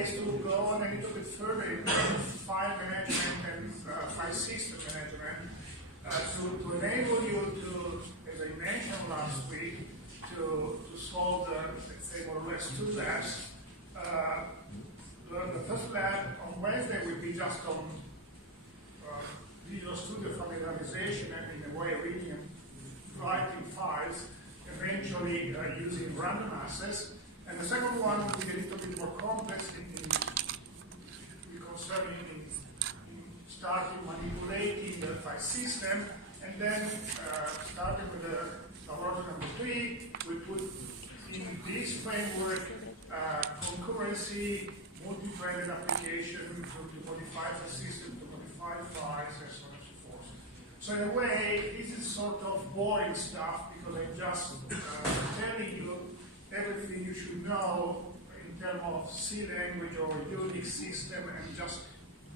is to go on a little bit further in file management and file system management to enable you to, as I mentioned last week, to solve the, let's say, more or less 2 labs. The first lab on Wednesday will be just on Visual Studio familiarization and in a way reading and writing files, eventually using random access. And the second one will be a little bit more complex concerning starting manipulating the file system, and then starting with the subordinate number 3, we put in this framework concurrency, multi-threaded application to modify the system, to modify files, and so on and so forth. So in a way, this is sort of boring stuff because I'm just telling you everything you should know in terms of C language or Unix system and just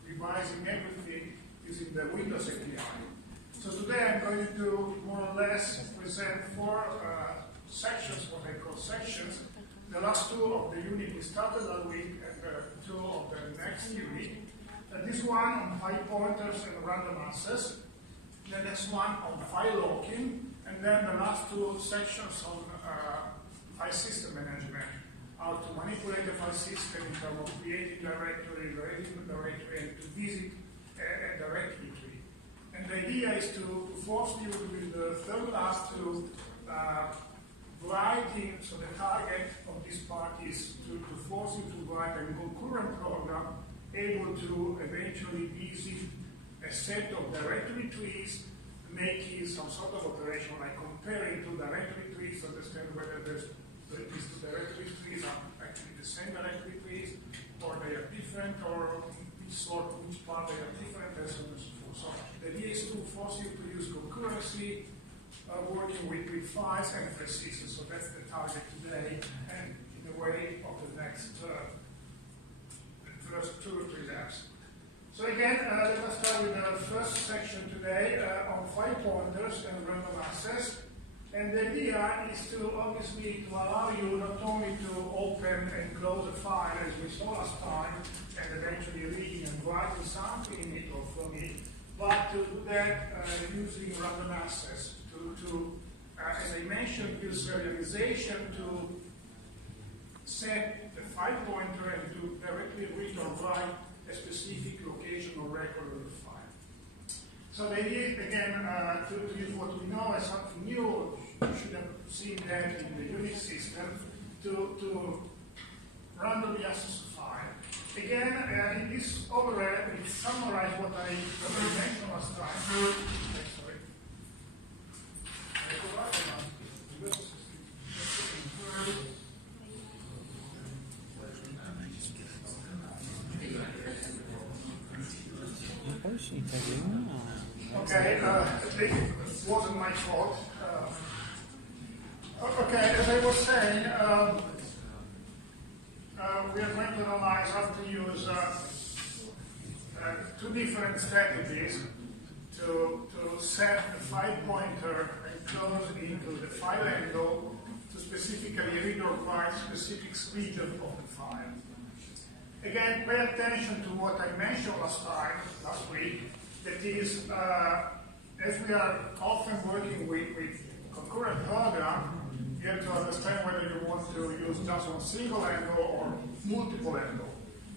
revising everything using the Windows API. So today I'm going to more or less present 4 sections, what I call sections. The last 2 of the unit we started last week and 2 of the next unit. This one on file pointers and random access. The next one on file locking. And then the last 2 sections on file system management. How to manipulate the file system in terms of creating directory, writing the directory, and to visit a directory tree. And the idea is to force you with the third class to writing, so the target of this part is to force you to write a concurrent program able to eventually visit a set of directory trees, making some sort of operation like comparing 2 directory trees to understand whether these 2 directory trees are actually the same directory trees, or they are different, or which part they are different, and so on and so forth. So the idea is to force you to use concurrency, working with files and file systems. So that's the target today, and in the way of the next first 2 or 3 labs. So again, let us start with the first section today on file pointers and random access. And the idea is to obviously to allow you not only to open and close a file as we saw last time, and eventually reading and writing something in it or from it, but to do that using random access. To as I mentioned, use serialization to set the file pointer and to directly read or write a specific location or record of the file. So the idea, again, to use what we know as something new, you should have seen that in the Unix system, to randomly access a file. Again, in this overlay, it summarizes what I mentioned last time. Okay, it wasn't my fault. Okay, as I was saying, we are going to analyze how to use 2 different strategies to set the file pointer and close into the file handle to specifically read or write specific region of the file. Again, pay attention to what I mentioned last week, that is, as we are often working with concurrent program, you have to understand whether you want to use just one single handle or multiple handle.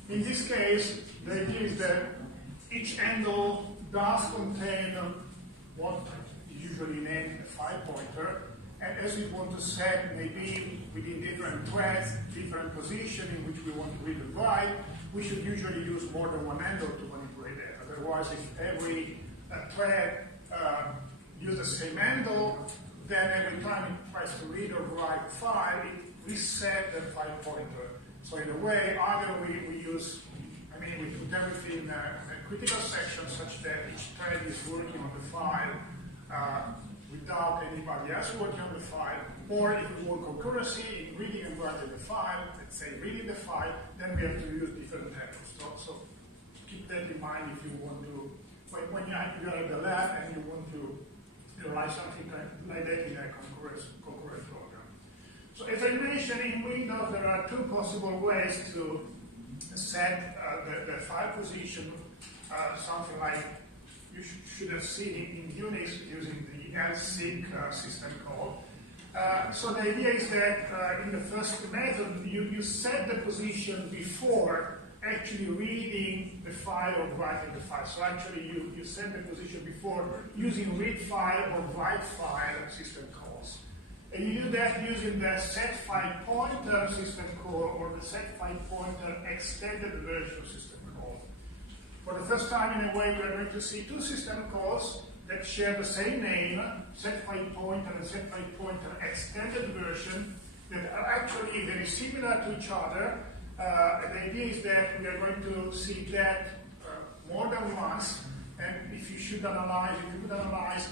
In this case, the idea is that each handle does contain what is usually named a file pointer, and as we want to set maybe within different threads, different position in which we want to read and write, we should usually use more than one handle to manipulate it. Otherwise, if every thread uses the same handle, then every time it tries to read or write a file, it resets the file pointer. So in a way, either we use, we put everything in a critical section such that each thread is working on the file without anybody else working on the file, or if we want concurrency in reading and writing the file, let's say reading the file, then we have to use different handles. So keep that in mind if you want to, when you're at the lab and you want to write something like that in a concurrent program. So as I mentioned, in Windows there are 2 possible ways to set the file position, something like you should have seen in Unix using the lseek system call. So the idea is that in the first method, you set the position before actually reading the file or writing the file. So actually you set the position before using read file or write file system calls. And you do that using the set file pointer system call or the set file pointer extended version system call. For the first time in a way, we are going to see two system calls that share the same name, set file pointer and set file pointer extended version, that are actually very similar to each other. The idea is that we are going to see that more than once, and if you could analyze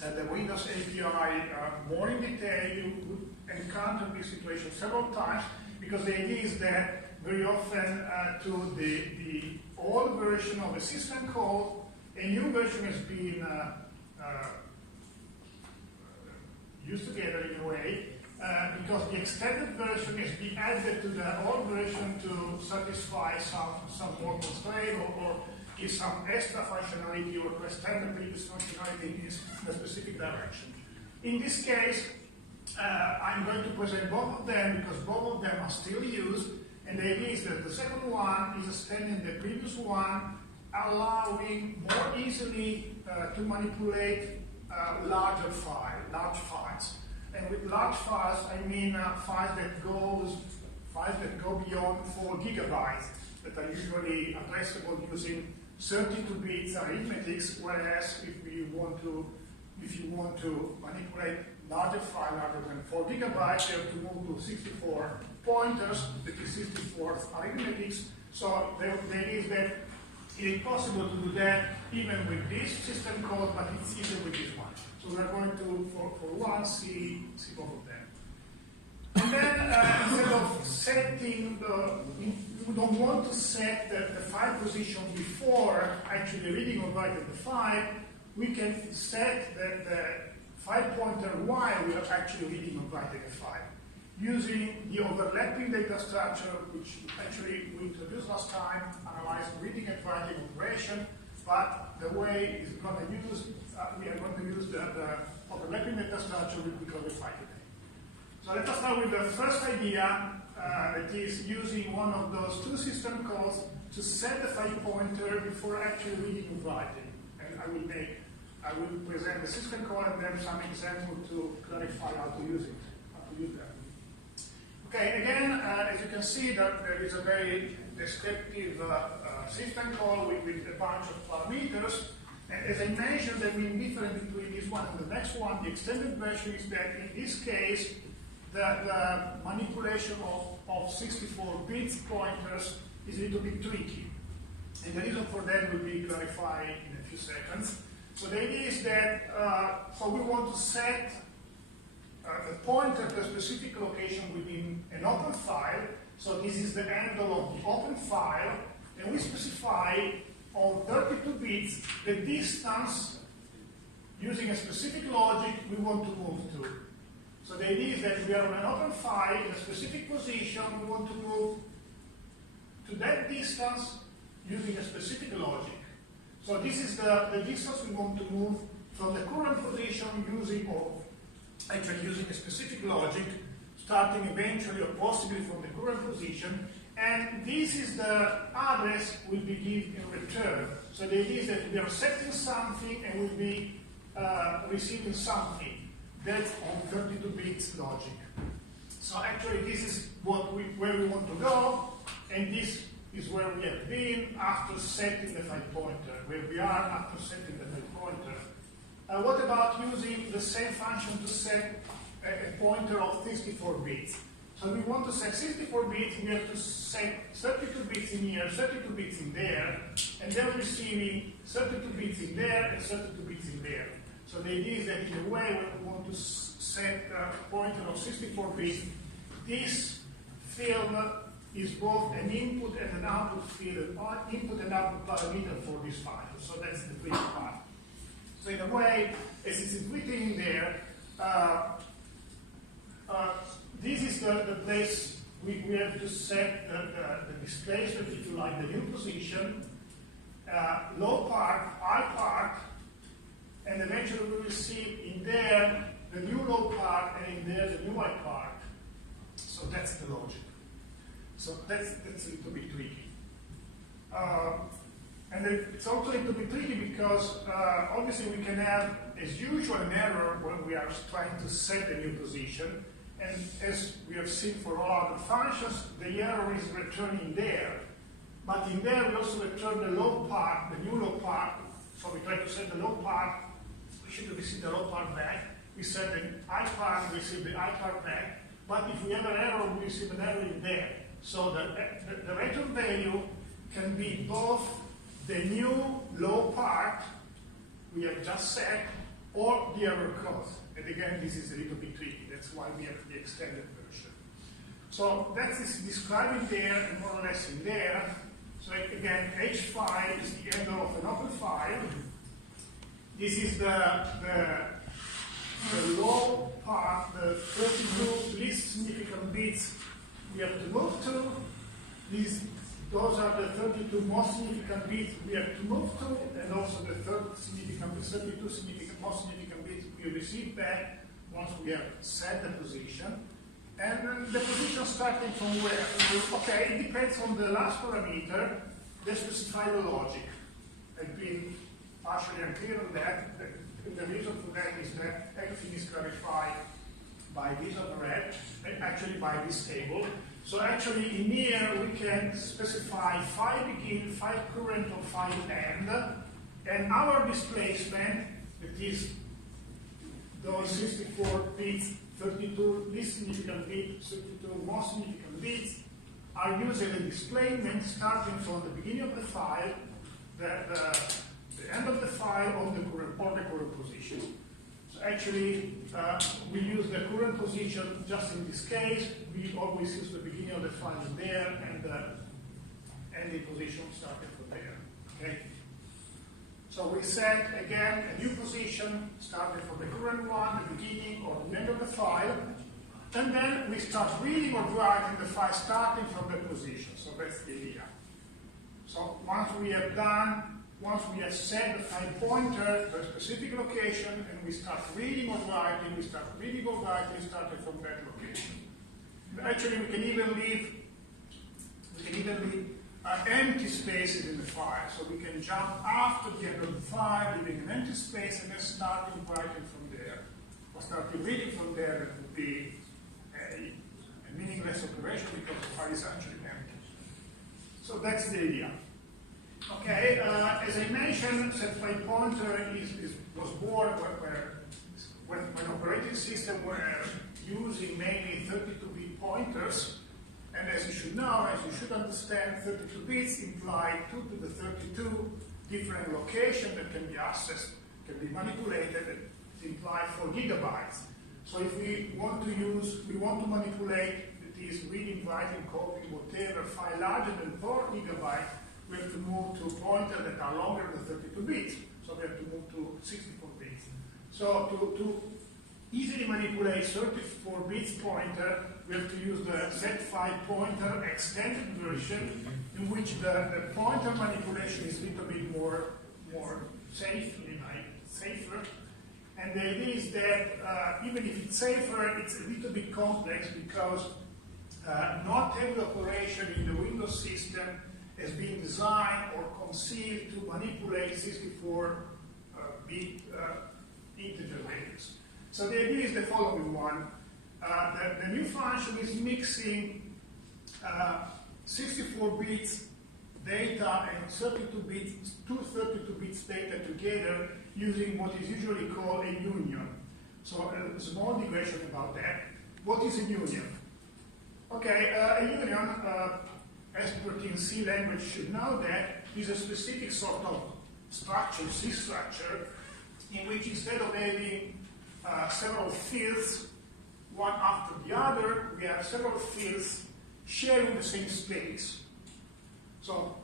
the Windows API more in detail, you would encounter this situation several times, because the idea is that very often to the old version of the system call, a new version has been used together in a way, because the extended version is being added to the old version to satisfy some more constraint or give some extra functionality or to extend the previous functionality in a specific direction. In this case, I'm going to present both of them because both of them are still used, and the idea is that the second one is extending the previous one, allowing more easily to manipulate large files. And with large files, I mean files that go beyond 4 gigabytes that are usually addressable using 32 bits arithmetics, whereas if you want to manipulate larger file larger than 4 gigabytes, you have to move to 64 pointers, that is 64 arithmetics. So the idea is that it is possible to do that even with this system code, but it's easier with this one. So we're going to, for one, see both of them. And then instead of setting we don't want to set the file position before actually reading or writing the file. We can set the file pointer while we are actually reading or writing a file, using the overlapping data structure, which actually we introduced last time, analyzed reading and writing operation, but the way it's going to use, we are going to use the overlapping data structure we codify today. So let us start with the first idea, that is using one of those two system calls to set the file pointer before actually reading and writing. And I will present the system call and then some example to clarify how to use it, Okay, again, as you can see, that there is a very descriptive system call with a bunch of parameters. And as I mentioned, the main difference between this one and the next one, the extended version, is that in this case, the manipulation of 64 bits pointers is a little bit tricky. And the reason for that will be clarified in a few seconds. So the idea is that so we want to set the pointer to a specific location within an open file. So this is the angle of the open file, and we specify on 32 bits the distance using a specific logic we want to move to. So the idea is that we are on an open file in a specific position, we want to move to that distance using a specific logic. So this is the distance we want to move from the current position using a specific logic, starting eventually or possibly from the current position, and this is the address we'll be given in return. So the idea is that we are setting something and we'll be receiving something. That's on 32 bits logic. So actually this is where we want to go, and this is where we have been after setting the file pointer, where we are after setting the file pointer. What about using the same function to set a pointer of 64 bits? So we want to set 64 bits, we have to set 32 bits in here, 32 bits in there, and then receiving 32 bits in there and 32 bits in there. So the idea is that in a way when we want to set a pointer of 64 bits, this field is both an input and an output field, an input and output parameter for this file. So that's the first part. So in a way, as it's written in there, this is the place we have to set the displacement, if you like, the new position, low part, high part, and eventually we will see in there the new low part and in there the new high part. So that's the logic. So that's a little bit tricky. And it's also a little bit tricky because obviously we can have, as usual, an error when we are trying to set a new position. And as we have seen for all other functions, the error is returning there. But in there we also return the low part, the new low part. So we try to set the low part, we should receive the low part back. We set the high part, we receive the high part back. But if we have an error, we receive an error in there. So the return value can be both the new low part we have just set or the error code. And again, this is a little bit tricky. That's why we have the extended version. So that is described in there and more or less in there. So again, H file is the end of an open file. This is the low part, the 32 least significant bits we have to move to. Those are the 32 most significant bits we have to move to, and also the 32 most significant bits we receive back once we have set the position. And the position starting from where? Okay, it depends on the last parameter. They specify the logic. I've been partially unclear on that. The reason for that is that everything is clarified by this overhead, and actually by this table. So actually in here we can specify file begin, file current, or file end, and our displacement, that is those 64 bits, 32 least significant bits, 32 most significant bits, are used as a displacement starting from the beginning of the file, the end of the file, or the current position. So actually, we use the current position just in this case. We always use the beginning of the file there and the ending position starting from there. Okay. So we set again a new position starting from the current one, the beginning or the end of the file, and then we start reading or writing the file starting from the position. So that's the idea. So once we have set the file pointer to a specific location, and we start reading or writing, starting from that location. Actually, we can even leave empty spaces in the file. So we can jump after the end of the file, leaving an empty space, and then starting writing from there. Or starting reading from there, that would be a meaningless operation because the file is actually empty. So that's the idea. Okay, as I mentioned, set file pointer was born when operating systems were using mainly 32-bit pointers. And as you should know, as you should understand, 32 bits imply 2 to the 32 different locations that can be accessed, can be manipulated, and imply 4 gigabytes. So if we want to manipulate, that is reading, writing, copying, whatever, file larger than 4 gigabytes, we have to move to pointers that are longer than 32 bits. So we have to move to 64 bits. So to easily manipulate 34 bits pointer, we have to use the set file pointer extended version, in which the pointer manipulation is a little bit more safer. And the idea is that even if it's safer, it's a little bit complex because not every operation in the Windows system has been designed or conceived to manipulate 64-bit integer values. So the idea is the following one. The new function is mixing 64 bits data and 32 bits data together using what is usually called a union. So a small digression about that. What is a union? Okay, a union, expert in C language should know that, is a specific sort of structure, C structure, in which instead of having several fields, one after the other, we have several fields sharing the same space. So,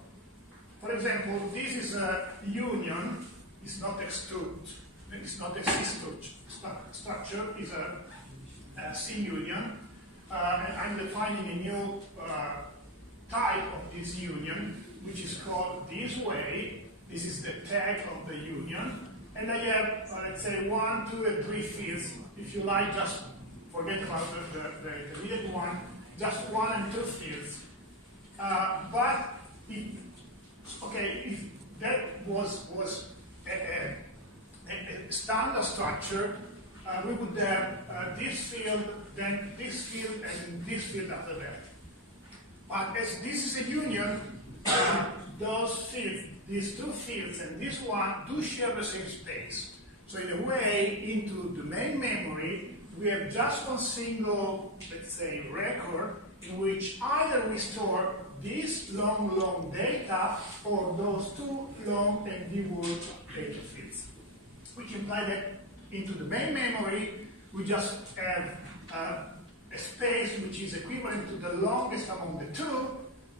for example, this is a union, it's not extrude, it's not a C structure, it's a C union. and I'm defining a new type of this union, which is called this way. This is the tag of the union. And I have, let's say, 1, 2, and 3 fields. If you like, just forget about the intermediate one, just 1 and 2 fields. But if that was a standard structure, we would have this field, then this field, and then this field after that. But as this is a union, those fields, these 2 fields and this one, do share the same space. So in a way, into the main memory, we have just one single, let's say, record in which either we store this long data or those 2 long and devolved data fields. Which imply that into the main memory, we just have a space which is equivalent to the longest among the 2,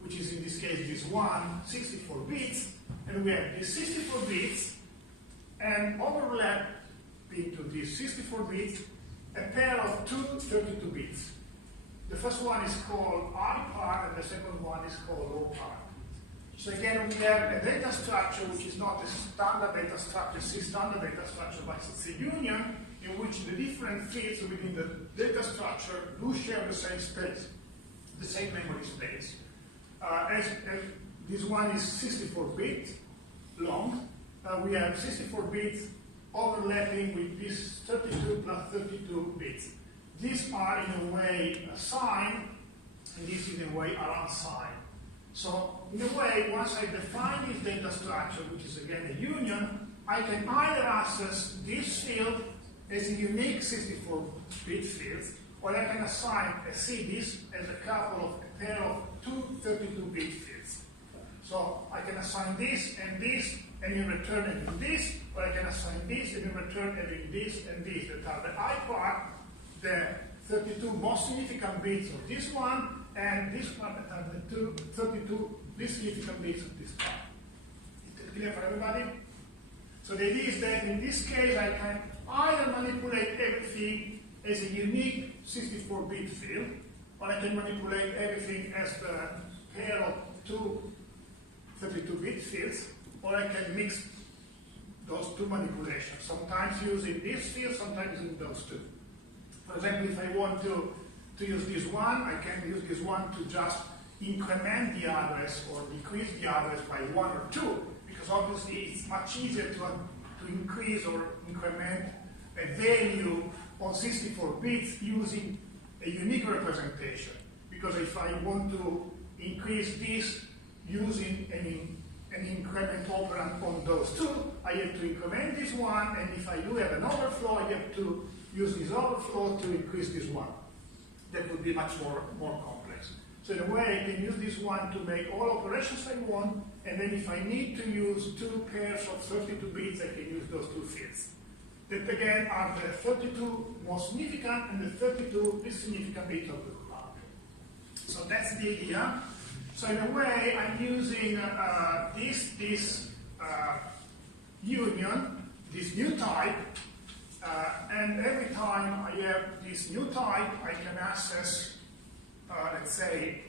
which is in this case this one, 64 bits, and we have these 64 bits, and overlap into these 64 bits a pair of 2 32 bits. The first one is called I part, and the second one is called O part. So again, we have a data structure which is not a standard data structure, it's a standard data structure, but it's a union in which the different fields within the data structure do share the same space, the same memory space. As this one is 64-bit long, we have 64 bits overlapping with this 32 plus 32 bits. These are in a way assigned, and this in a way are unsigned. So in a way, once I define this data structure, which is again a union, I can either access this field as a unique 64-bit field, or I can see this as a pair of 2 32-bit fields. So I can assign this, and in return having this, or I can assign this, and in return having this and this, that are the I part, the 32 most significant bits of this one, and this one that are the 32 least significant bits of this part. Is it clear for everybody? So the idea is that in this case I can either manipulate everything as a unique 64-bit field, or I can manipulate everything as the pair of 2 32-bit fields, or I can mix those 2 manipulations, sometimes using this field, sometimes using those 2. For example, if I want to use this one, I can use this one to just increment the address or decrease the address by 1 or 2, because obviously it's much easier to increase or increment a value on 64 bits using a unique representation. Because if I want to increase this using an increment operand on those 2, I have to increment this one, and if I do have an overflow, I have to use this overflow to increase this one. That would be much more complex. So in a way, I can use this one to make all operations I want, and then if I need to use 2 pairs of 32 bits, I can use those 2 fields. That again are the 32 most significant and the 32 least significant bits of the cloud. So that's the idea. So in a way, I'm using this union, this new type, and every time I have this new type, I can access, let's say,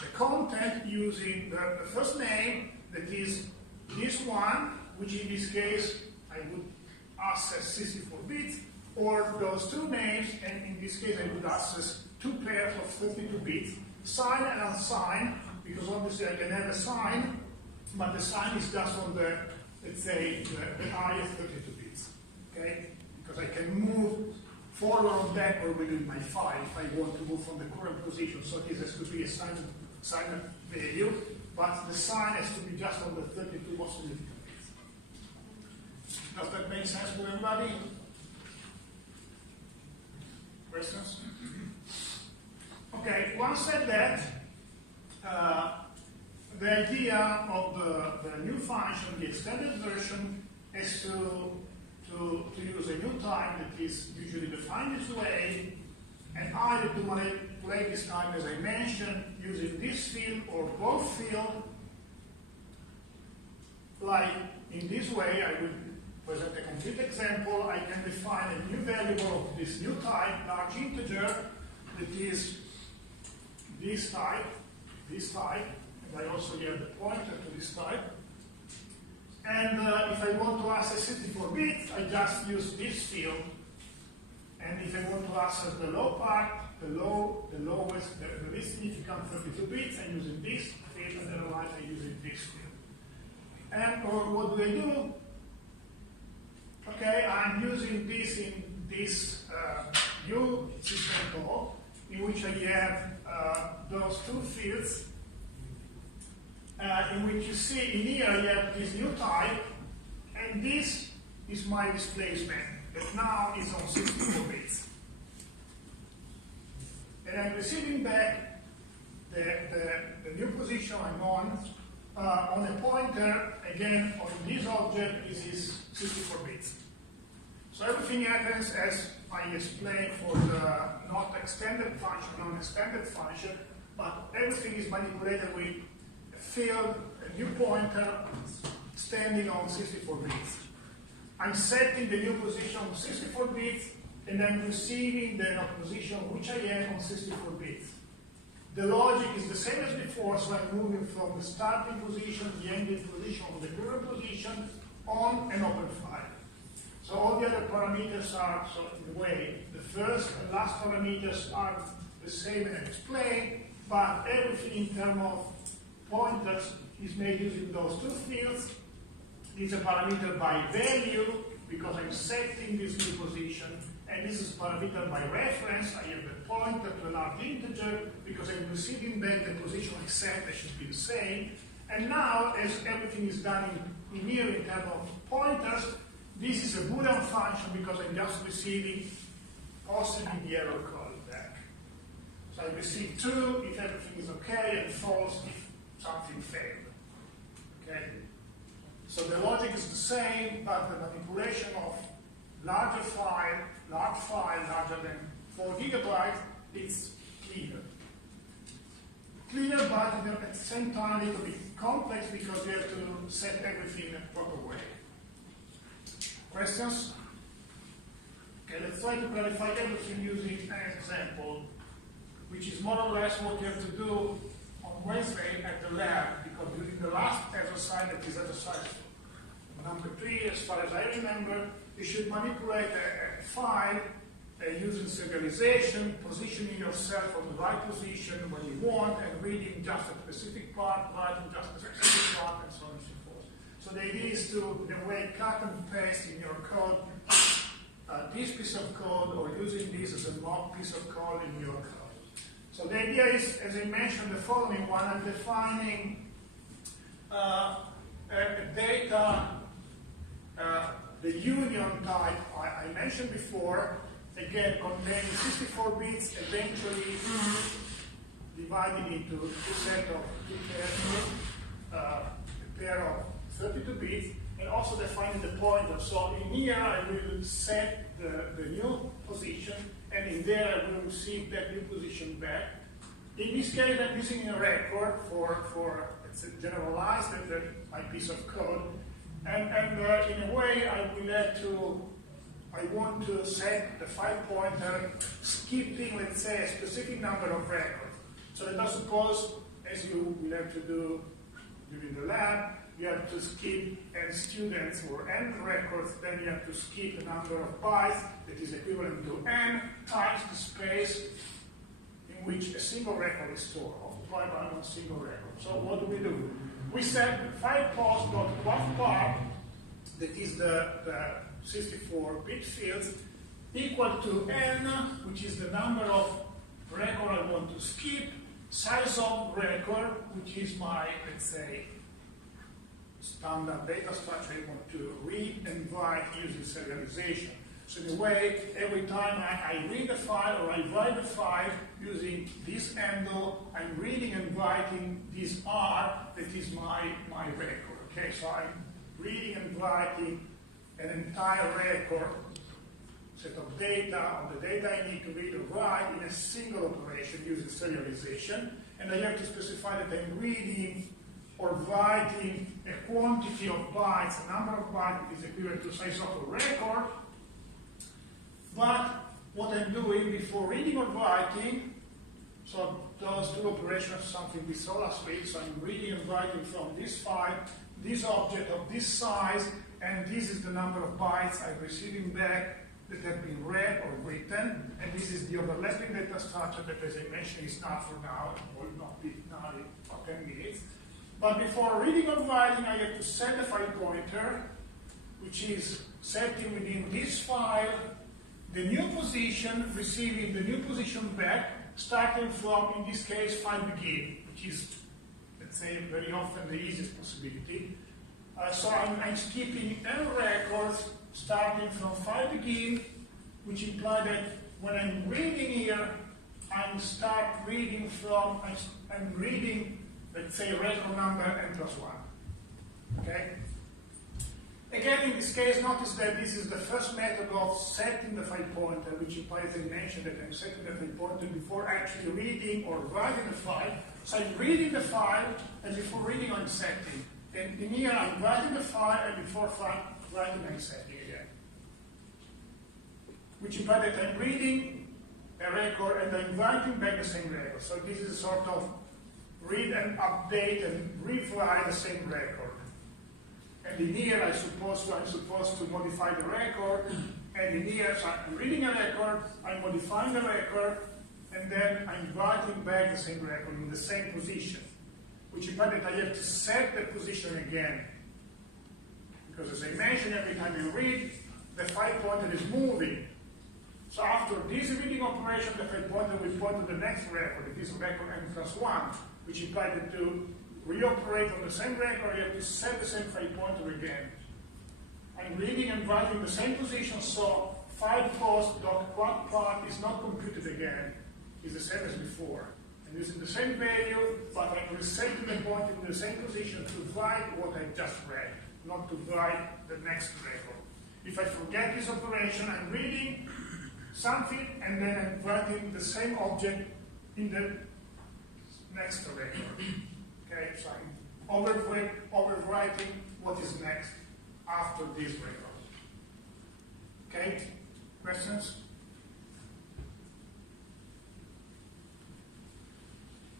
the content using the first name, that is this one, which in this case I would access 64 bits, or those 2 names, and in this case I would access 2 pairs of 32 bits, signed and unsigned, because obviously I can have a sign, but the sign is just on the, let's say, the highest 32 bits. Okay? Because I can move forward or backward within my file if I want to move from the current position. So this has to be a signed value, but the sign has to be just on the 32 most significant bits. Does that make sense to everybody? Questions? Okay, once said that, the idea of the new function, the extended version, is to use a new type that is usually defined this way, and either to manipulate this type, as I mentioned, using this field or both fields. Like in this way, I will present a complete example. I can define a new variable of this new type, large integer, that is this type, and I also have the pointer to this type. And if I want to access 64 bits, I just use this field. And if I want to access the low part, the lowest, the least significant 32 bits, I'm using this field, and otherwise I'm using this field. And what do I do? Okay, I'm using this in this new system call, in which I have those two fields, in which you see in here I have this new type, and this is my displacement that now is on 64 bits. And I'm receiving back the new position I'm on a pointer, again, on this object. This is 64 bits. So everything happens as I explained for the not extended function, non-extended function, but everything is manipulated with a field, a new pointer, standing on 64 bits. I'm setting the new position on 64 bits, and I'm receiving the position which I have on 64 bits. The logic is the same as before, so I'm moving from the starting position, the ending position, of the current position, on an open file. So all the other parameters are, so in a way, the first and last parameters are the same as explained, but everything in terms of pointers is made using those two fields. It's a parameter by value, because I'm setting this new position, and this is parameter by reference. I have the pointer to a large integer, because I'm receiving back the position I set, that should be the same. And now, as everything is done in here in terms of pointers, this is a Boolean function, because I'm just receiving possibly the error code back. So I receive true if everything is okay, and false if something failed. Okay? So the logic is the same, but the manipulation of large file, larger than 4 gigabytes, it's cleaner. Cleaner, but at the same time a little bit complex, because you have to set everything in a proper way. Questions? Okay, let's try to clarify everything using an example, which is more or less what you have to do on Wednesday at the lab, because during the last exercise, that is exercise number 3, as far as I remember, you should manipulate a file using serialization, positioning yourself on the right position when you want, and reading just a specific part, writing just a specific part, and so on and so forth. So the idea is to, in a way, cut and paste in your code this piece of code, or using this as a mock piece of code in your code. So the idea is, as I mentioned, the following one. I'm defining a data, the union type I mentioned before, again containing 64 bits, eventually divided into two sets of two pairs, a pair of 32 bits, and also defining the pointer. So in here I will set the new position, and in there I will receive that new position back. In this case, I'm using a record for it's generalized my piece of code, and in a way I want to set the file pointer skipping, let's say, a specific number of records. So let us suppose, as you will have to do during the lab, you have to skip n students or n records, then you have to skip the number of bytes that is equivalent to n times the space in which a single record is stored, multiplied by one single record. So what do? We set file post.quadpart, that is the 64-bit fields, equal to n, which is the number of record I want to skip, size of record, which is my, let's say, standard data structure I want to read and write using serialization. So in a way, every time I read a file or I write a file using this handle, I'm reading and writing this R, that is my record. Okay, so I'm reading and writing an entire record, set of data, on the data I need to read or write in a single operation using serialization, and I have to specify that I'm reading or writing a quantity of bytes, a number of bytes that is equivalent to size of a record. But what I'm doing before reading or writing, so those two operations, something we saw last week. So I'm reading and writing from this file, this object of this size, and this is the number of bytes I'm receiving back that have been read or written, and this is the overlapping data structure that, as I mentioned, is not for now, and will not be now for 10 minutes. But before reading or writing, I have to set the file pointer, which is setting within this file the new position, receiving the new position back, starting from, in this case, file begin, which is, let's say, very often the easiest possibility. So I'm skipping n records starting from file begin, which implies that when I'm reading here, I'm reading, let's say, record number n+1. Okay? Again, in this case, notice that this is the first method of setting the file pointer, which implies, as I mentioned, that I'm setting the file pointer before actually reading or writing the file. So I'm reading the file, and before reading, I'm setting. And in here, I'm writing the file, and before writing, I'm setting again. Which implies that I'm reading a record, and I'm writing back the same record. So this is a sort of read and update and rewrite the same record. And in here, I'm supposed to modify the record. And in here, so I'm reading a record, I'm modifying the record, and then I'm writing back the same record in the same position. Which implies that I have to set the position again. Because as I mentioned, every time you read, the file pointer is moving. So after this reading operation, the file pointer will point to the next record. It is record n+1, which implies that to reoperate on the same record, you have to set the same file pointer again. I'm reading and writing the same position, so file post.quad is not computed again. It's the same as before. And using the same value, but I'm resetting the pointer in the same position to write what I just read, not to write the next record. If I forget this operation, I'm reading something, and then I'm writing the same object in the next record. Okay, so I'm overwriting what is next after this record. Okay, questions?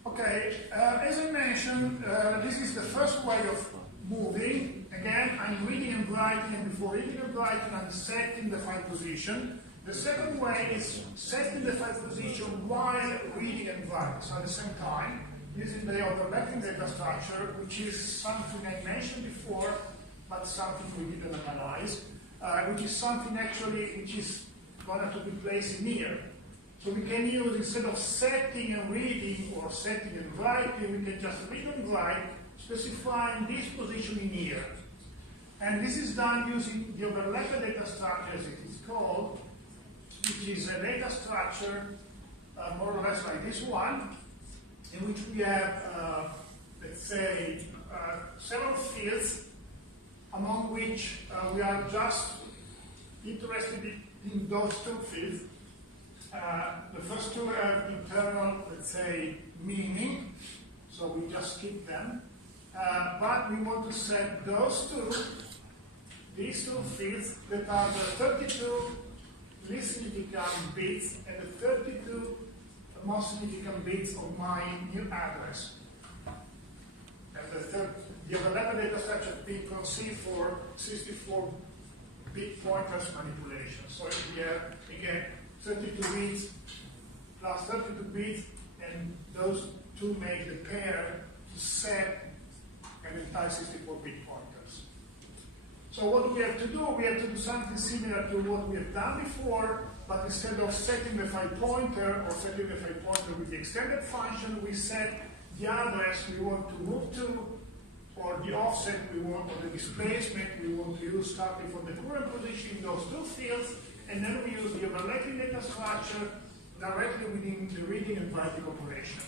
Okay, as I mentioned, this is the first way of moving. Again, I'm reading and writing, and before reading and writing, I'm setting the file position. The second way is setting the file position while reading and writing, so at the same time, using the overlapping data structure, which is something I mentioned before, but something we didn't analyze, which is something actually which is going to be placed in here. So we can use, instead of setting and reading or setting and writing, we can just read and write, specifying this position in here. And this is done using the overlapping data structure, as it is called, which is a data structure more or less like this one, in which we have, let's say, several fields, among which we are just interested in those two fields. The first two have internal, let's say, meaning, so we just skip them. But we want to set these two fields that are the 32 least significant bits and the 32 most significant bits of my new address. And the overlapping data structure being conceived for 64-bit pointers manipulation. So we have, again, 32 bits plus 32 bits, and those two make the pair to set an entire 64-bit pointers. So what do we have to do? We have to do something similar to what we have done before, but instead of setting the file pointer or setting the file pointer with the extended function, we set the address we want to move to, or the offset we want, or the displacement we want to use starting from the current position in those two fields, and then we use the overlapping data structure directly within the reading and writing operation.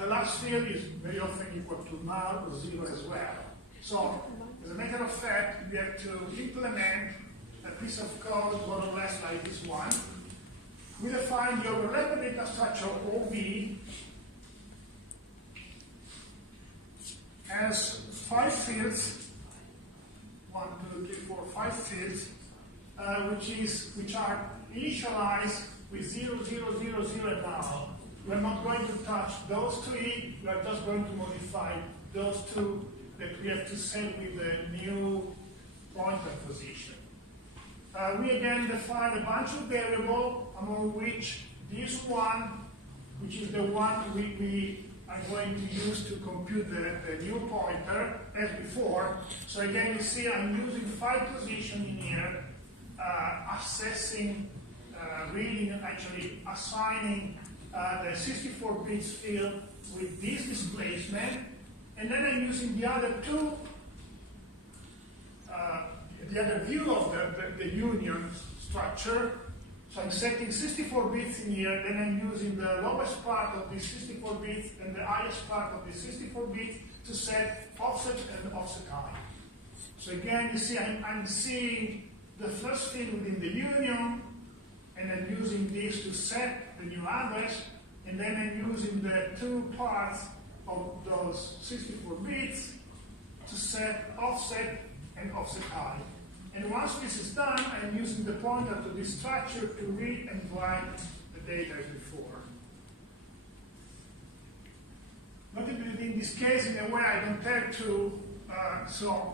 The last field is very often equal to null or 0 as well. So, as a matter of fact, we have to implement a piece of code more or less like this one. We define the overlapping data structure OV as 5 fields, 1, 2, 3, 4, 5 fields, which are initialized with 0, 0, 0, 0 and null, we're not going to touch those three, we are just going to modify those two that we have to set with the new pointer position. We again define a bunch of variables, among which this one, which is the one we are going to use to compute the new pointer, as before. So again, you see I'm using file position in here, assessing, reading, actually assigning the 64 bits field with this displacement, and then I'm using the other two, the other view of the union structure. So I'm setting 64 bits in here, then I'm using the lowest part of these 64 bits and the highest part of these 64 bits to set offset and offset high. So again, you see I'm seeing the first field within the union, and I'm using this to set the new address, and then I'm using the two parts of those 64 bits to set offset and offset high. And once this is done, I'm using the pointer to this structure to read and write the data as before. Notably, in this case, in a way, I don't have to, so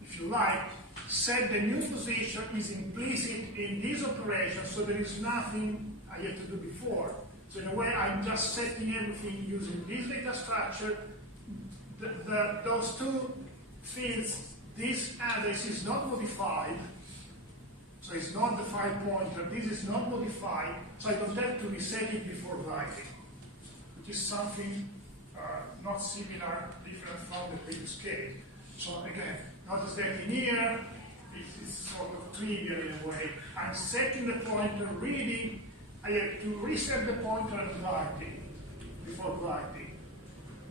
if you like, set the new position is implicit in this operation, so there is nothing I have to do before. So in a way, I'm just setting everything using this data structure. Those two fields, this address is not modified, so it's not the file pointer, this is not modified, so I don't have to reset it before writing, which is something not similar, different from the previous case. So again, notice that in here, it's sort of trivial in a way. I'm setting the pointer, reading, I have to reset the pointer and writing before writing.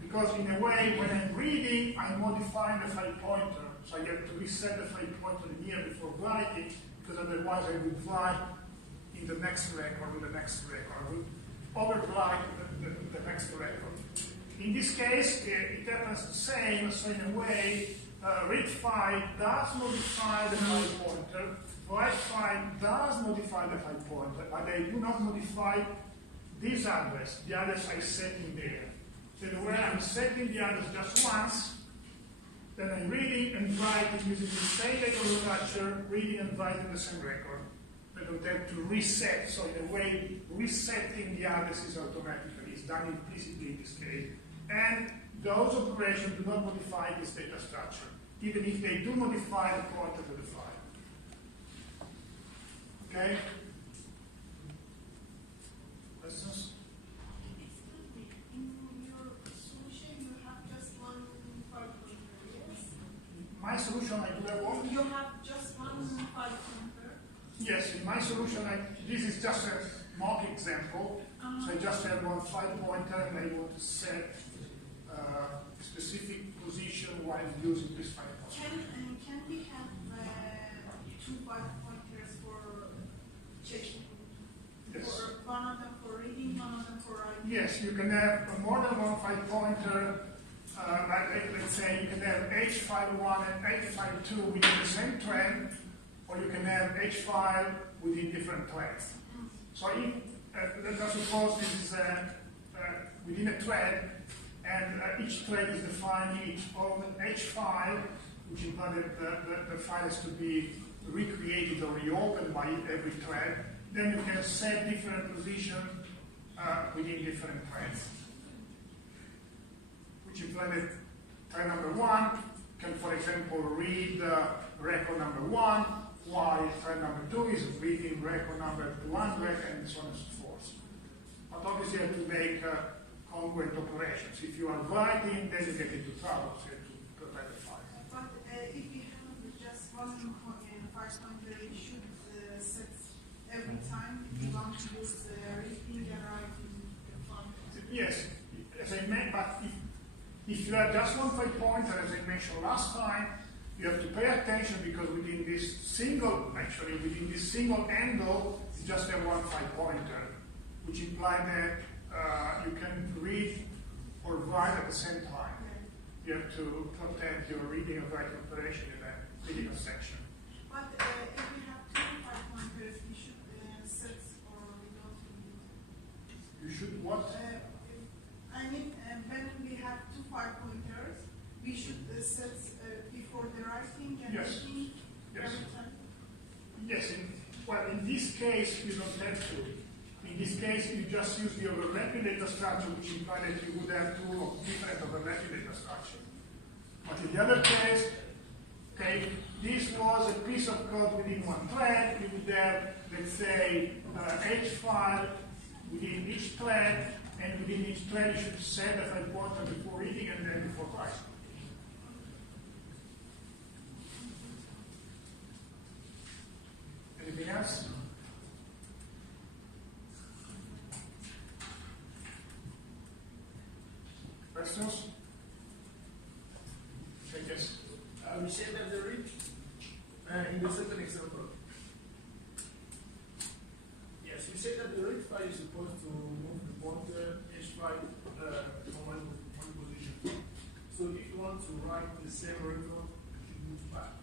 Because in a way, when I'm reading, I'm modifying the file pointer. So I have to reset the file pointer in here before writing, because otherwise I would write in the next record, in the next record. I would overwrite the next record. In this case, it happens the same, so in a way, read file does modify the file pointer, write file does modify the file pointer, but they do not modify this address, the address I set in there. So in a way, I'm setting the address just once, then I'm reading and writing using the same data structure, reading and writing the same record. I don't have to reset, so in a way, resetting the addresses automatically is done implicitly in this case. And those operations do not modify this data structure, even if they do modify the pointer to the file. Okay? Questions? Excuse me, in your solution you have just one file pointer, yes? My solution, I do have one. You have just one file pointer? Yes, in my solution, this is just a mock example. So I just have one file pointer and I want to set a specific position while using this file pointer. Can we have two file pointers for checking? Yes. For one of them for reading, one of them for writing? Yes, you can have more than one file pointer. Let's say you can have H file 1 and H file 2 within the same thread, or you can have H file within different threads. So if, let's suppose this is within a thread, and each thread is defining its own H file, which implies that the file has to be recreated or reopened by every thread. Then you can set different positions within different threads, which implies that thread number 1 can, for example, read record number 1, while thread number 2 is reading record number 200, and so on and so forth. But obviously you have to make congruent operations. If you are writing, then you get into trouble, so you have to protect the file. But if you have just one file pointer, you should set every time if you want to use reading and writing the file. Yes, as I meant, but if you have just one file pointer, as I mentioned last time, you have to pay attention because within this single handle, you just have one file pointer, which implies that you can read or write at the same time. You have to protect your reading and writing operation in that critical section. But if you have two file pointers, you should set or we don't need. You You should what? I mean, when we have two file pointers, we should set before the writing and Yes. reading Yes. every time. Yes, in this case, you don't have to. In this case, you just use the overlapping data structure, which implies that you would have two different overlapping data structures. But in the other case, okay, this was a piece of code within one thread. You would have, let's say, H file within each thread, and within each thread you should set a file pointer before reading and then before writing. Anything else? Questions? Yes. We said that the read in the second example. Yes, we said that the read file is supposed to move the pointer H file from one position. So if you want to write the same record, you should move back.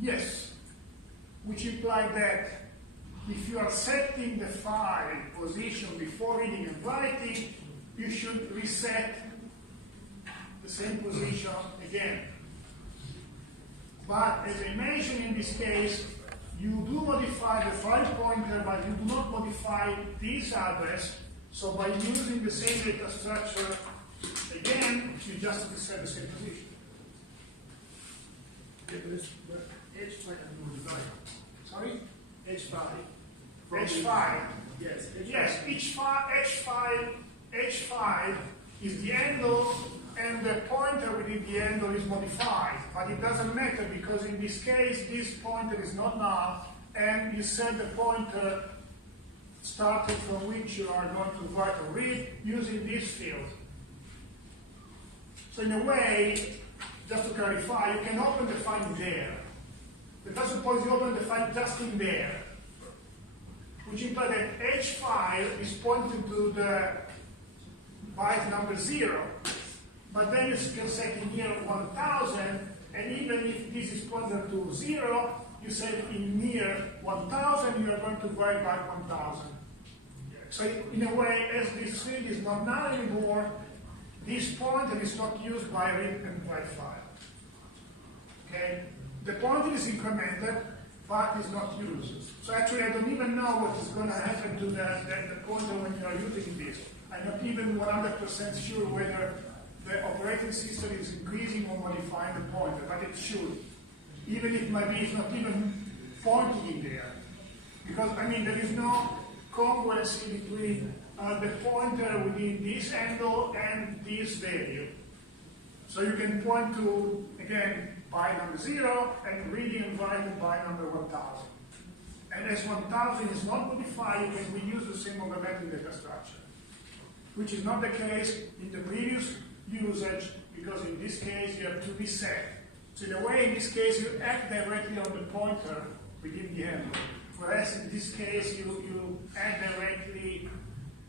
Yes, which implies that if you are setting the file position before reading and writing, you should reset the same position again. But as I mentioned in this case, you do modify the file pointer, but you do not modify this address. So by using the same data structure again, you just reset the same position. But H file and modify. Sorry? H file. H5. Yes. Yes, H5 is the handle, and the pointer within the handle is modified. But it doesn't matter, because in this case, this pointer is not null, and you set the pointer starting from which you are going to write or read using this field. So in a way, just to clarify, you can open the file there. But let's suppose you open the file just in there, which implies that H file is pointing to the byte number 0. But then you can set in here 1000, and even if this is pointed to 0, you set in near 1000, you are going to write back 1000. So in a way, as this field is not null anymore, this pointer is not used by read and write file. Okay? The pointer is incremented, but is not used. So actually, I don't even know what is going to happen to the pointer when you are using this. I'm not even 100% sure whether the operating system is increasing or modifying the pointer, but it should. Even if maybe it's not even pointing in there. Because, I mean, there is no congruency between the pointer within this handle and this value. So you can point to, again, byte number 0 and reading and writing byte number 1000. And as 1000 is not modified, you can reuse the same overlapping data structure, which is not the case in the previous usage, because in this case you have to reset. So in a way, in this case, you act directly on the pointer within the handle, whereas in this case, you act directly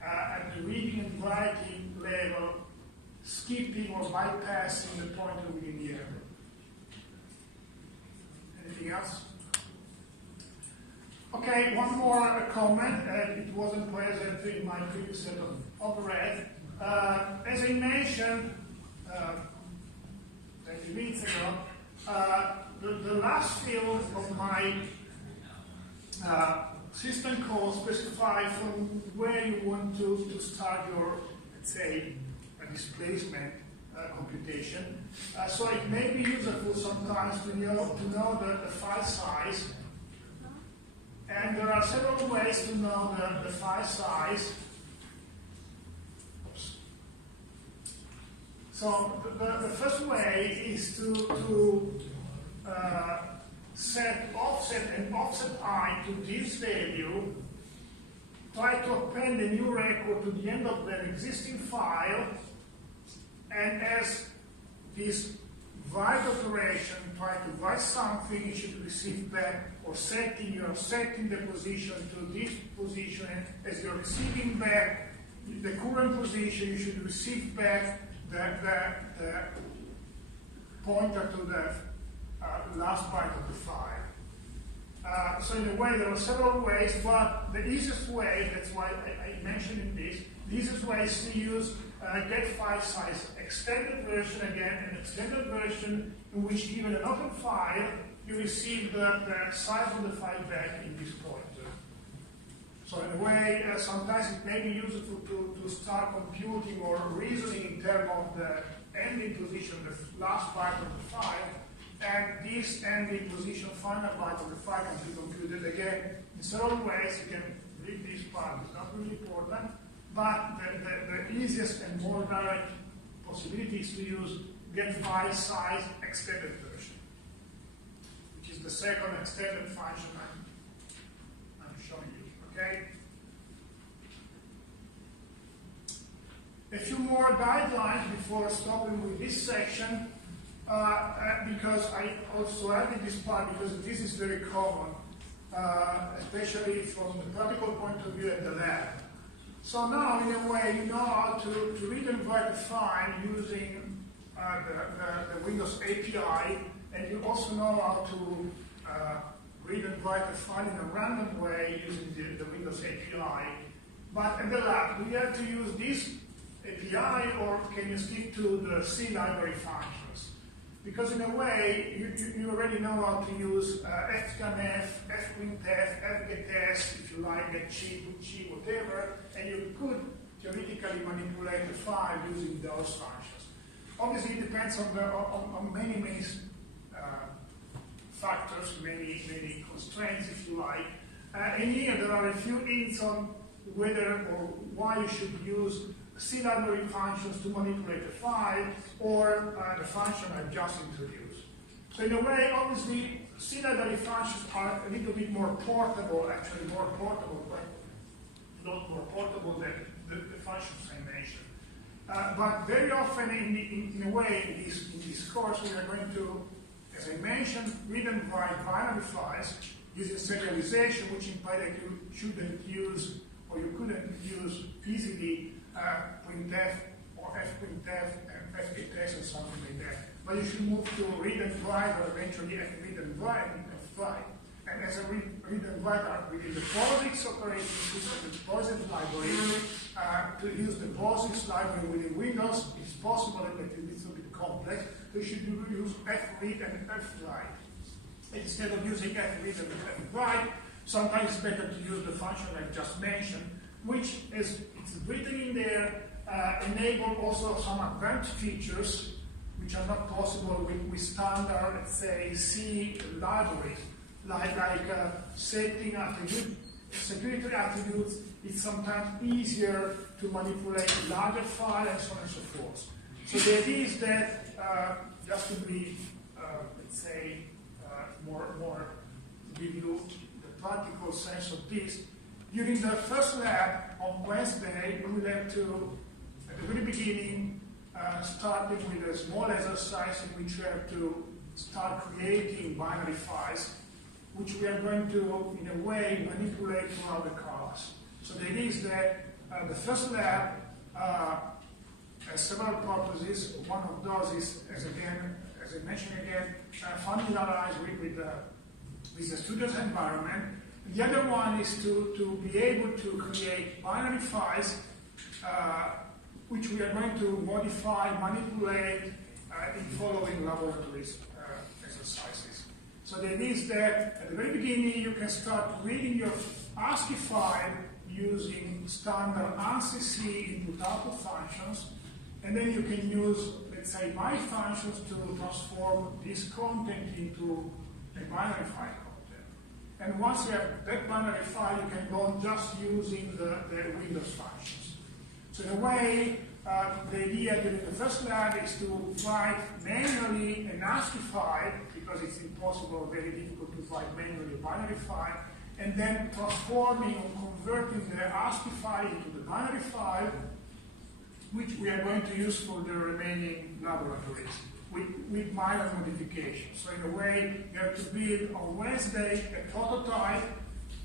at the reading and writing level, skipping or bypassing the pointer within the handle. Anything else? Okay, one more comment. It wasn't present in my previous set of overhead. As I mentioned 20 minutes ago, the last field of my system call specifies from where you want to start your, let's say, displacement computation. So it may be useful sometimes to know the file size. And there are several ways to know the file size. Oops. So the first way is to set offset and offset I to this value, try to append a new record to the end of the existing file, and as this write operation try to write something, it should receive back, or you're setting the position to this position, and as you're receiving back the current position, you should receive back the pointer to the last byte of the file. So in a way, there are several ways, but the easiest way, that's why I mentioned this, the easiest way is to use get file size extended version again, an extended version in which given an open file, you receive the size of the file back in this pointer. So in a way, sometimes it may be useful to start computing or reasoning in terms of the ending position, the last byte of the file, and this ending position, final byte of the file can be computed again in several ways. You can read this part, it's not really important, but the easiest and more direct possibility is to use get file size extended version, which is the second extended function I'm showing you. Okay? A few more guidelines before stopping with this section, because I also added this part because this is very common, especially from the practical point of view at the lab. So now, in a way, you know how to read and write a file using the Windows API, and you also know how to read and write a file in a random way using the Windows API. But in the lab, do you have to use this API, or can you stick to the C library functions? Because in a way, you already know how to use fscanf, fprintf, fgetS, if you like, getC, putC, whatever, and you could theoretically manipulate the file using those functions. Obviously, it depends on many factors, many constraints, if you like. And here, there are a few hints on whether or why you should use C library functions to manipulate the file, or the function I've just introduced. So in a way, obviously, C library functions are a little bit more portable, actually more portable, but not more portable than the functions I mentioned. But very often, in a way, in this course, we are going to, as I mentioned, read and write binary files using serialization, which implies that you shouldn't use, or you couldn't use easily printf or fprintf and fgetS or something like that. But you should move to read and write, or eventually read and write and f-write. And as a read and write are within the POSIX operating system, the POSIX library, to use the POSIX library within Windows is possible, but it's a little bit complex. So you should use fread and fwrite. Instead of using fread and fwrite, sometimes it's better to use the function I just mentioned, which is it's written in there, enable also some advanced features which are not possible with standard, let's say, C libraries, like setting attribute, security attributes. It's sometimes easier to manipulate larger files and so on and so forth. So the idea is that, just to be, let's say, more to give you the practical sense of this, during the first lab on Wednesday, we will have to, at the very beginning, starting with a small exercise in which we have to start creating binary files, which we are going to, in a way, manipulate throughout the class. So the idea is that the first lab has several purposes. One of those is, as I mentioned again, familiarize with the student's environment. The other one is to be able to create binary files which we are going to modify, manipulate in following laboratory exercises. So that means that at the very beginning you can start reading your ASCII file using standard ANSI input-output functions, and then you can use, let's say, my functions to transform this content into a binary file. And once you have that binary file, you can go on just using the Windows functions. So in a way, the idea during the first lab is to write manually an ASCII file, because it's impossible, very difficult to write manually a binary file, and then transforming or converting the ASCII file into the binary file, which we are going to use for the remaining laboratories with minor modifications. So in a way, you have to build on Wednesday a prototype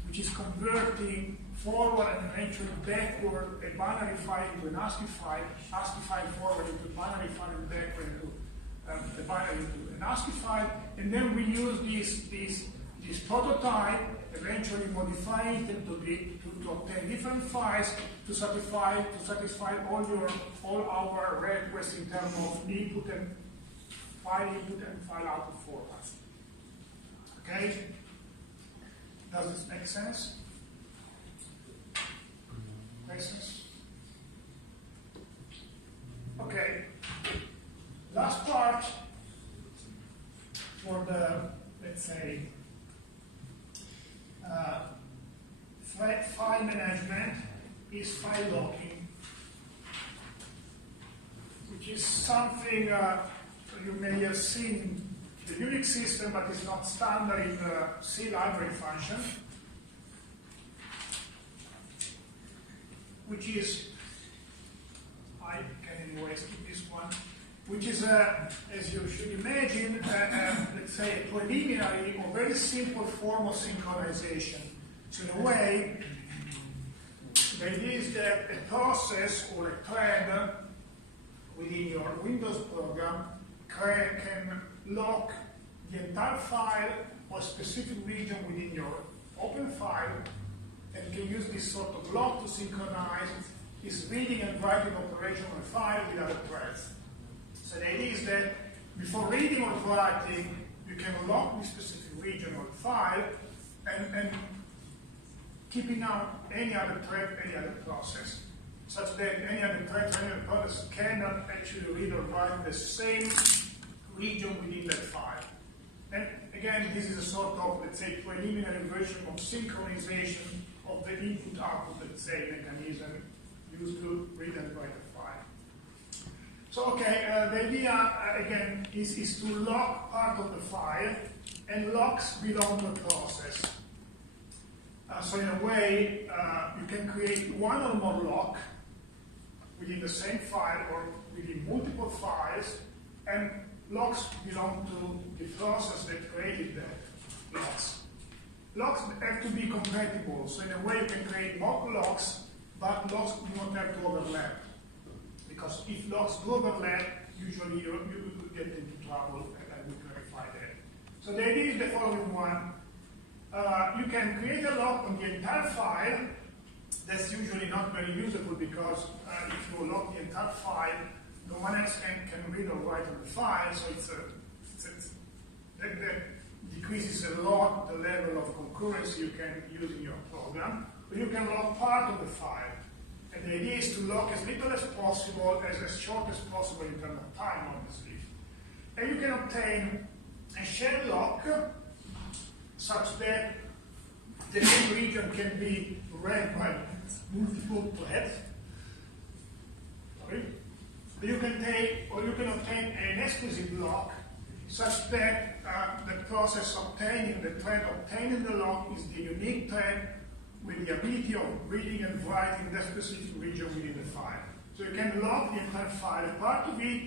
which is converting forward and eventually backward a binary file into an ASCII file forward into a binary file and backward into a binary into an ASCII file, and then we use this this prototype, eventually modifying it to obtain different files to satisfy all our requests in terms of input and file output formats. Okay? Does this make sense? Questions? Okay. Last part for the, let's say, file management is file locking, which is something you may have seen in the Unix system, but is not standard in the C library function, which is, I can anyway skip this one, which is, as you should imagine, let's say a preliminary or very simple form of synchronization. So in a way, the idea is that a process or a thread within your Windows program can lock the entire file or specific region within your open file, and can use this sort of lock to synchronize its reading and writing operation on a file with other threads. So the idea is that before reading or writing, you can lock the specific region or file and keeping out any other thread, any other process, such that any other thread, any other process cannot actually read or write the same region within that file. And again, this is a sort of, let's say, preliminary version of synchronization of the input-output, let's say, mechanism used to read and write a file. So, okay, the idea, again, is to lock part of the file, and locks belong to a process. So in a way, you can create one or more lock within the same file or within multiple files, and locks belong to the process that created that locks. Locks have to be compatible, so in a way you can create more locks, but locks do not have to overlap. Because if locks do overlap, usually you get into trouble, and I will clarify that. So the idea is the following one. You can create a lock on the entire file. That's usually not very useful because if you lock the entire file, no one else can read or write on the file, so that decreases a lot the level of concurrency you can use in your program. But you can lock part of the file. And the idea is to lock as little as possible, as short as possible in terms of time, obviously. And you can obtain a shared lock such that the same region can be read by multiple threads. Sorry. You can obtain an exclusive lock such that the process obtaining the thread obtaining the lock is the unique thread with the ability of reading and writing that specific region within the file. So you can lock the entire file, a part of it,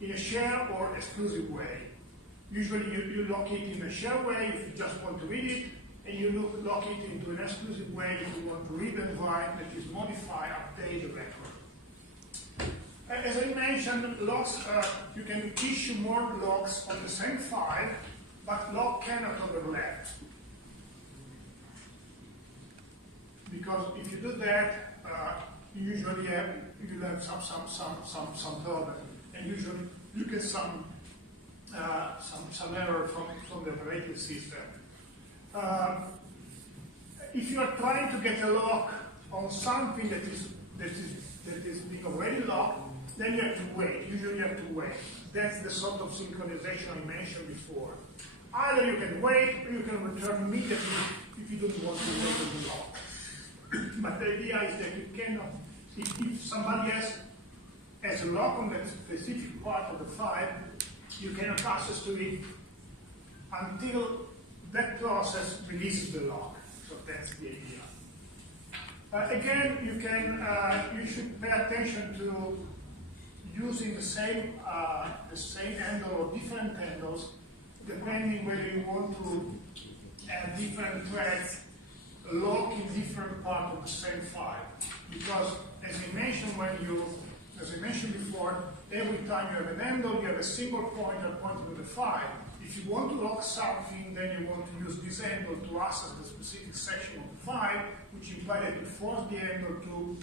in a shared or exclusive way. Usually you lock it in a shared way if you just want to read it, and you lock it into an exclusive way if you want to read and write, that is modify, update the record. As I mentioned, locks, you can issue more locks on the same file, but lock cannot overlap. Because if you do that, you usually have some problem, and usually you get some error from the operating system. If you are trying to get a lock on something that is being already locked, then you have to wait. Usually you have to wait. That's the sort of synchronization I mentioned before. Either you can wait or you can return immediately if you don't want to wait on the lock. But the idea is that you cannot, if somebody else has a lock on that specific part of the file, you cannot access to it until that process releases the lock. So that's the idea. Again, you should pay attention to using the same handle or different handles, depending whether you want to have different threads lock in different parts of the same file. Because as I mentioned before, every time you have an handle, you have a single pointer pointing to the file. If you want to lock something, then you want to use this handle to access the specific section of the file, which implies that you force the handle to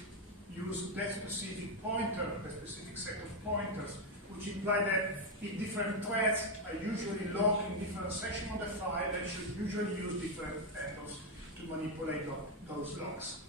use that specific pointer, the specific set of pointers, which implies that if different threads are usually locked in different sections of the file, they should usually use different handles to manipulate those locks.